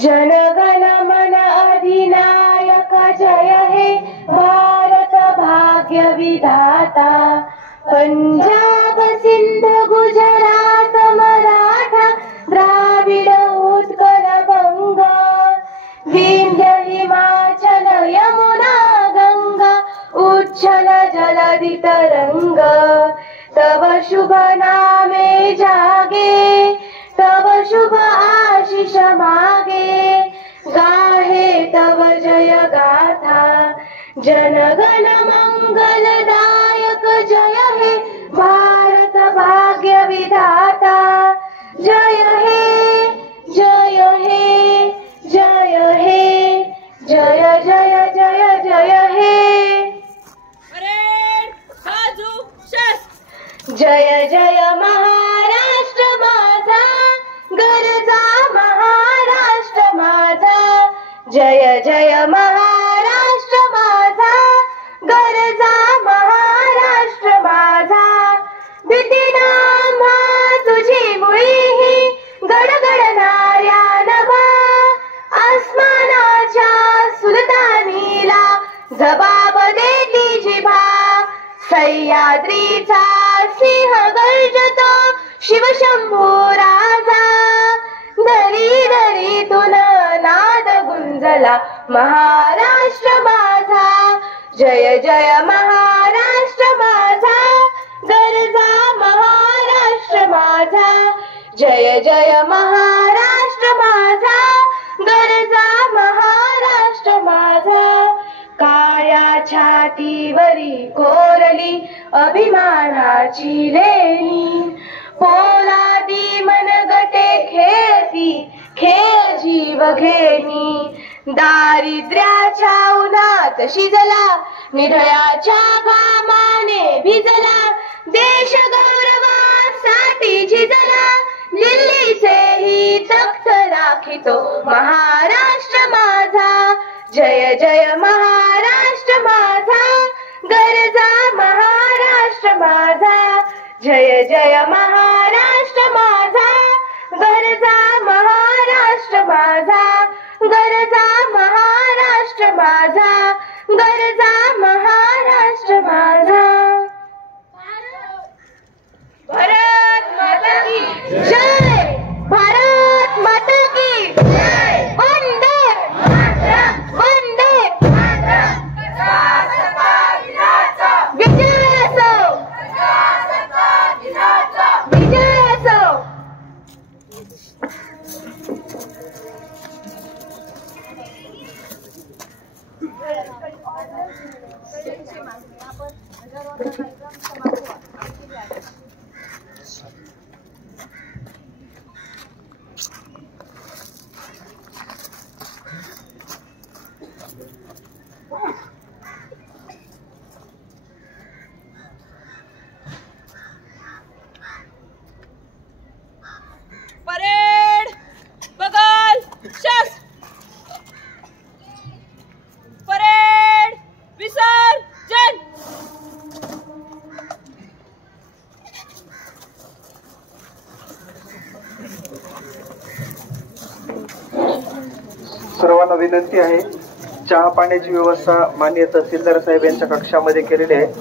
जनगण मन अधिनायक जय हे भारत भाग्य विधाता। पंजाब सिंध गुजरात मराठा द्राविड उत्कल गंगा विंध्य हिमाचल यमुना गंगा उच्छल जलधि तरंग। तव शुभ नामे जागे तव शुभ आशीष मागे गाहे तव जय गाथा। जनगण मंगलदायक जय हे भारत भाग्य विधाता। जय हे जय हे जय हे जय जय जय जय हे। जय जय महाराष्ट्र माझा गरजा महाराष्ट्र माझा। जय जय महाराष्ट्र माझा गरजा महाराष्ट्र माझा। भीतीना तुझी मुळी गडगडणाऱ्या नभा आसमानाच्या सुलतानीला जबाब देती जिभा। सह्याद्रीचा सिंह गर्जतो शिवशंभू राजा। दरी दरीतून नाद गुंजला महाराष्ट्र माझा। जय जय महाराष्ट्र माझा गरजा महाराष्ट्र माझा। जय जय महाराष्ट्र माझा गरजा महाराष्ट्र माझा। काळ्या छातीवरी कोरली अभिमानाची लेणी पोलादी मनगटे खेळती खेळ जीव घेणी। दारिद्र्याच्या उन्हात शिजला निर्भयाच्या घामाने भिजला देश गौरवासाठी झिजला दिल्लीचेही तख्त राखितो महाराष्ट्र माझा। जय जय महाराष्ट्र माझा गरजा महाराष्ट्र माझा। जय जय महाराष्ट्र माझा गरजा महाराष्ट्र माझा। गरजा महाराष्ट्र माझा गरजा महाराष्ट्र माझा। भारत माता की जय। भारत माता की जय। वंदे मातरम वंदे मातरम। विजय असो विजय असो। परेड बगल शस्त्र परेड विसर्जन। सर्वांना विनंती आहे, चहा पाण्याची व्यवस्था माननीय तहसीलदार साहेब यांच्या कक्षामध्ये केलेली आहे।